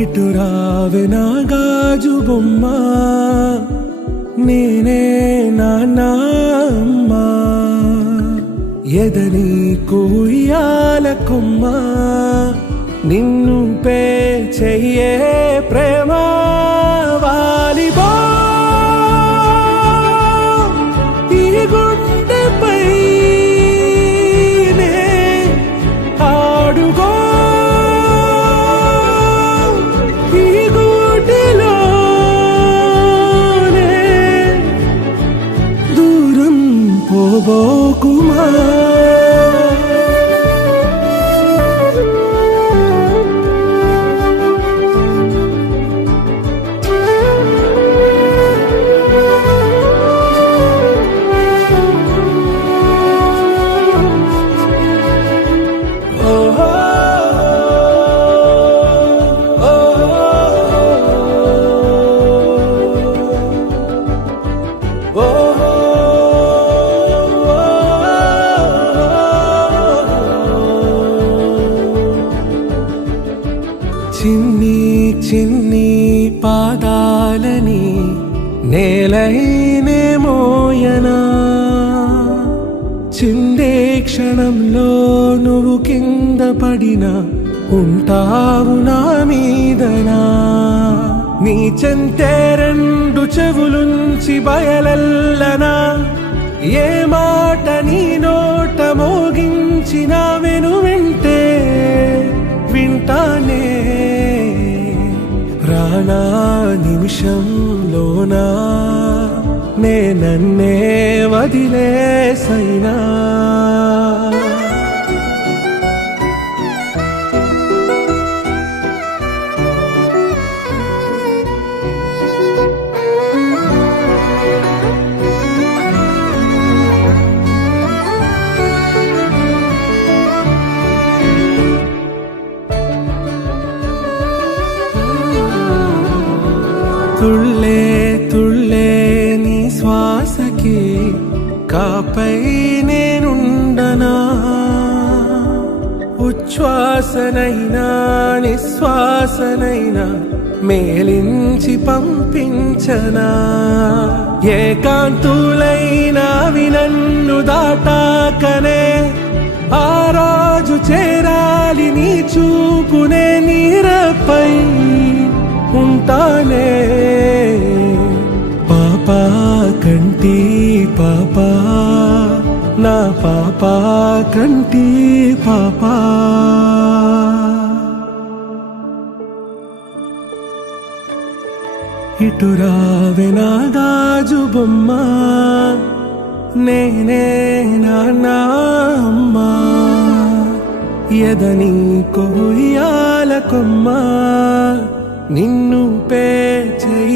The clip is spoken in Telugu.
ఇటు రావే నా గాజు బొమ్మ, నేనే నాన్న అమ్మా. ఎదని కుయ్యాల కొమ్మ, నిన్ను పే చెయ్యే ప్రేమ వాలిబో. ఈ గుండెపై నే ఆడుగో, ఈ గూటిలోనే దూరం పోబోకుమా. చిన్ని చిన్ని పాదాలని నేలైనే మోయనా, చిందే క్షణంలో నువ్వు కింద పడినా ఉంటావు నా మీదనా. నీ చెంతే రెండు చెవులుంచి బయలెల్లనా, ఏ మాట నీ నోట మోగించిన వెను వింటే వింటానే. రానా నిమిషంలోనా నే నన్నే వదిలేసైనా. తుళ్ళే తుళ్ళే నీ శ్వాసకి కాపై నేనుండనా, ఉచ్ఛ్వాసనైనా నిశ్వాసనైనా మేలించి పంపించనా. ఏకాంతులైనవి నన్ను దాటాకనే ఆ రాజు చేరాలి నీ చూపునే నీరపై ఉంటానే. పాపా కంటి పాపా, నా పాపా కంటి పాపా. ఇటు రావే నా గాజు బొమ్మ, నేనే నాన్న అమ్మా. ఎదని కొయ్యాల కొమ్మ, నిన్ను పే చెయ్యే